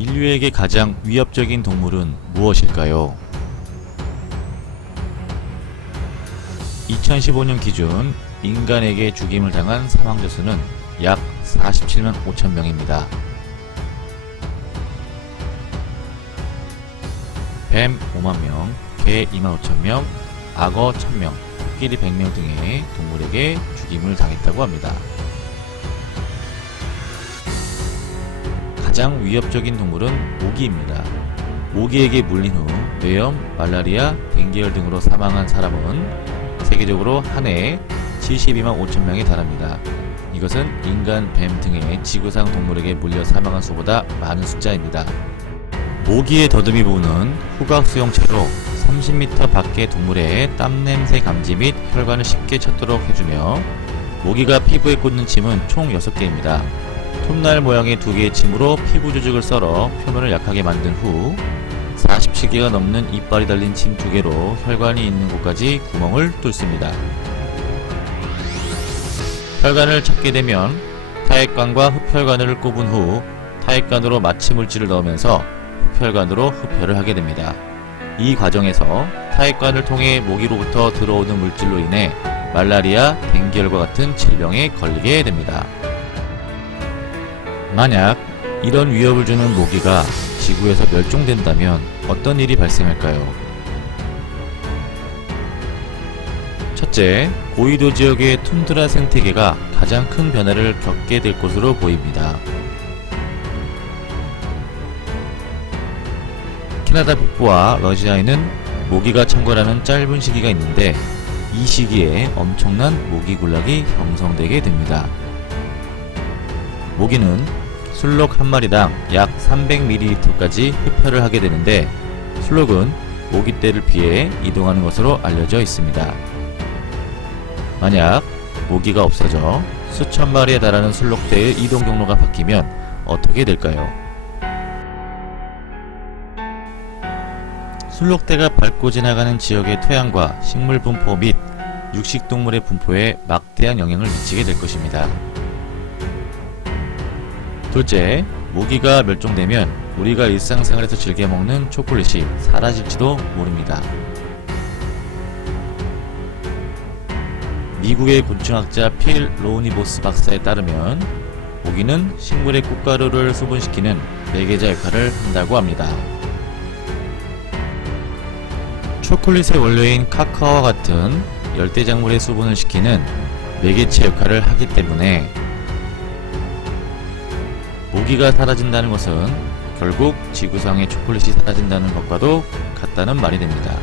인류에게 가장 위협적인 동물은 무엇일까요? 2015년 기준 인간에게 죽임을 당한 사망자 수는 약 47만 5천 명입니다. 뱀 5만 명, 개 2만 5천 명, 악어 1000명, 코끼리 100명 등의 동물에게 죽임을 당했다고 합니다. 가장 위협적인 동물은 모기입니다. 모기에게 물린 후 뇌염, 말라리아, 댕기열 등으로 사망한 사람은 세계적으로 한 해에 72만 5천 명에 달합니다. 이것은 인간, 뱀 등의 지구상 동물에게 물려 사망한 수보다 많은 숫자입니다. 모기의 더듬이 부분은 후각 수용체로 30m 밖의 동물의 땀냄새 감지 및 혈관을 쉽게 찾도록 해주며, 모기가 피부에 꽂는 침은 총 6개입니다. 톱날 모양의 2개의 침으로 피부 조직을 썰어 표면을 약하게 만든 후 47개가 넘는 이빨이 달린 침 2개로 혈관이 있는 곳까지 구멍을 뚫습니다. 혈관을 찾게 되면 타액관과 흡혈관을 꼽은 후 타액관으로 마취 물질을 넣으면서 흡혈관으로 흡혈을 하게 됩니다. 이 과정에서 타액관을 통해 모기로부터 들어오는 물질로 인해 말라리아, 댕기열과 같은 질병에 걸리게 됩니다. 만약 이런 위협을 주는 모기가 지구에서 멸종된다면 어떤 일이 발생할까요? 첫째, 고위도 지역의 툰드라 생태계가 가장 큰 변화를 겪게 될 것으로 보입니다. 캐나다 북부와 러시아에는 모기가 창궐하는 짧은 시기가 있는데, 이 시기에 엄청난 모기 군락이 형성되게 됩니다. 모기는 술록 한 마리당 약 300ml까지 흡혈을 하게 되는데, 술록은 모기떼를 피해 이동하는 것으로 알려져 있습니다. 만약 모기가 없어져 수천 마리에 달하는 술록떼의 이동 경로가 바뀌면 어떻게 될까요? 술록떼가 밟고 지나가는 지역의 토양과 식물 분포 및 육식동물의 분포에 막대한 영향을 미치게 될 것입니다. 둘째, 모기가 멸종되면 우리가 일상생활에서 즐겨 먹는 초콜릿이 사라질지도 모릅니다. 미국의 곤충학자 필 로우니보스 박사에 따르면 모기는 식물의 꽃가루를 수분시키는 매개자 역할을 한다고 합니다. 초콜릿의 원료인 카카오와 같은 열대작물의 수분을 식히는 매개체 역할을 하기 때문에 모기가 사라진다는 것은 결국 지구상의 초콜릿이 사라진다는 것과도 같다는 말이 됩니다.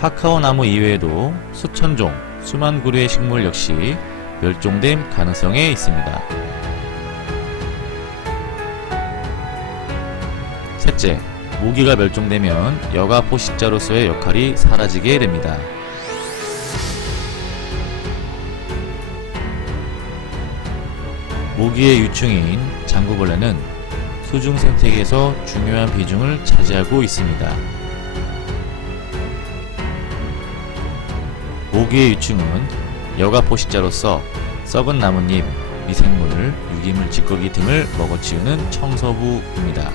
카카오 나무 이외에도 수천 종, 수만 그루의 식물 역시 멸종됨 가능성에 있습니다. 셋째, 모기가 멸종되면 여가 포식자로서의 역할이 사라지게 됩니다. 모기의 유충인 장구벌레는 수중 생태계에서 중요한 비중을 차지하고 있습니다. 모기의 유충은 여가 포식자로서 썩은 나뭇잎, 미생물, 유기물, 찌꺼기 등을 먹어치우는 청소부입니다.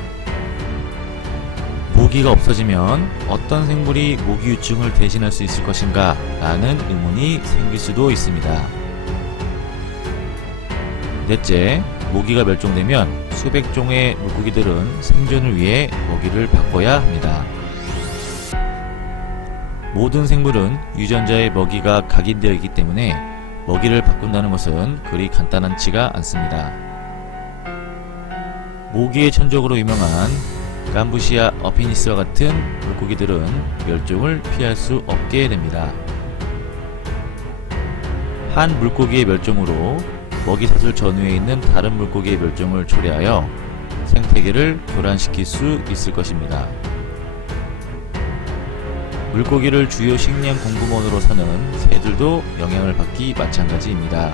모기가 없어지면 어떤 생물이 모기 유충을 대신할 수 있을 것인가 라는 의문이 생길 수도 있습니다. 넷째, 모기가 멸종되면 수백 종의 물고기들은 생존을 위해 먹이를 바꿔야 합니다. 모든 생물은 유전자의 먹이가 각인되어 있기 때문에 먹이를 바꾼다는 것은 그리 간단하지가 않습니다. 모기의 천적으로 유명한 감부시아 어피니스와 같은 물고기들은 멸종을 피할 수 없게 됩니다. 한 물고기의 멸종으로 먹이사슬 전후에 있는 다른 물고기의 멸종을 초래하여 생태계를 교란시킬 수 있을 것입니다. 물고기를 주요 식량 공급원으로 사는 새들도 영향을 받기 마찬가지입니다.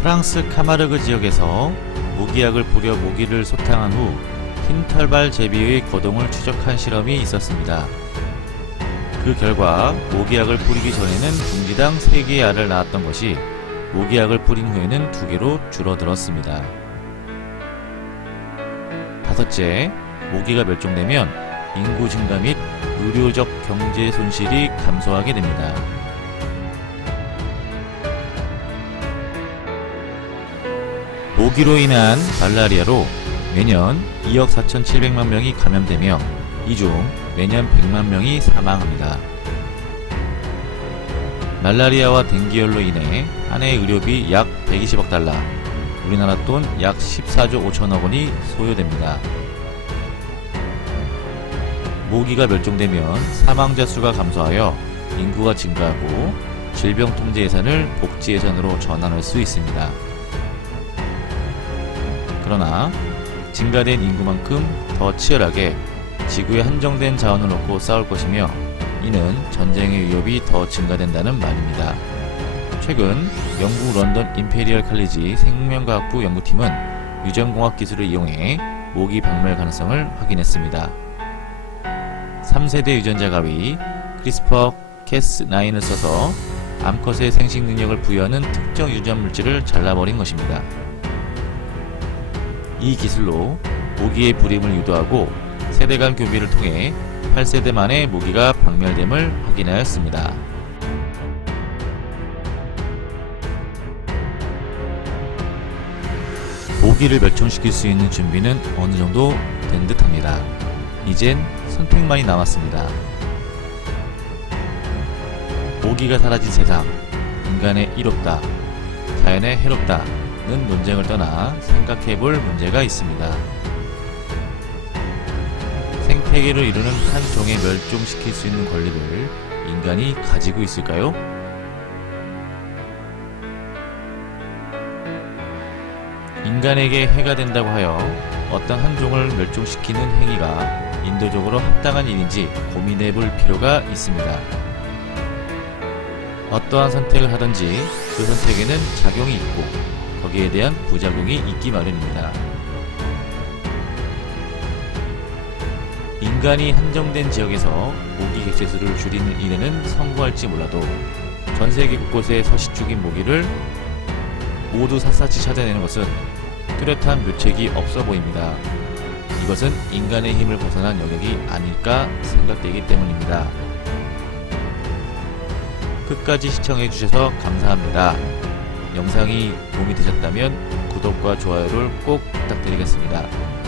프랑스 카마르그 지역에서 모기약을 뿌려 모기를 소탕한 후 흰 털발 제비의 거동을 추적한 실험이 있었습니다. 그 결과 모기약을 뿌리기 전에는 둥지당 3개의 알을 낳았던 것이 모기약을 뿌린 후에는 2개로 줄어들었습니다. 다섯째, 모기가 멸종되면 인구 증가 및 의료적 경제 손실이 감소하게 됩니다. 모기로 인한 말라리아로 매년 2억 4,700만 명이 감염되며 이 중 매년 100만 명이 사망합니다. 말라리아와 댕기열로 인해 한 해 의료비 약 120억 달러, 우리나라 돈 약 14조 5천억 원이 소요됩니다. 모기가 멸종되면 사망자 수가 감소하여 인구가 증가하고 질병 통제 예산을 복지 예산으로 전환할 수 있습니다. 그러나 증가된 인구만큼 더 치열하게 지구에 한정된 자원을 놓고 싸울 것이며 이는 전쟁의 위협이 더 증가된다는 말입니다. 최근 영국 런던 임페리얼 칼리지 생명과학부 연구팀은 유전공학 기술을 이용해 모기 박멸 가능성을 확인했습니다. 3세대 유전자 가위 크리스퍼 캐스9을 써서 암컷의 생식 능력을 부여하는 특정 유전 물질을 잘라버린 것입니다. 이 기술로 모기의 불임을 유도하고 세대 간 교미를 통해 8세대 만에 모기가 박멸됨을 확인하였습니다. 모기를 멸종시킬 수 있는 준비는 어느 정도 된 듯합니다. 이젠 선택만이 남았습니다. 모기가 사라진 세상, 인간의 이롭다, 자연의 해롭다는 논쟁을 떠나 생각해볼 문제가 있습니다. 생태계를 이루는 한 종에 멸종시킬 수 있는 권리를 인간이 가지고 있을까요? 인간에게 해가 된다고 하여 어떤 한 종을 멸종시키는 행위가 인도적으로 합당한 일인지 고민해 볼 필요가 있습니다. 어떠한 선택을 하든지 그 선택에는 작용이 있고 거기에 대한 부작용이 있기 마련입니다. 인간이 한정된 지역에서 모기 객체수를 줄이는 일에는 성공할지 몰라도 전세계 곳곳에 서식중인 모기를 모두 샅샅이 찾아내는 것은 뚜렷한 묘책이 없어 보입니다. 이것은 인간의 힘을 벗어난 영역이 아닐까 생각되기 때문입니다. 끝까지 시청해주셔서 감사합니다. 영상이 도움이 되셨다면 구독과 좋아요를 꼭 부탁드리겠습니다.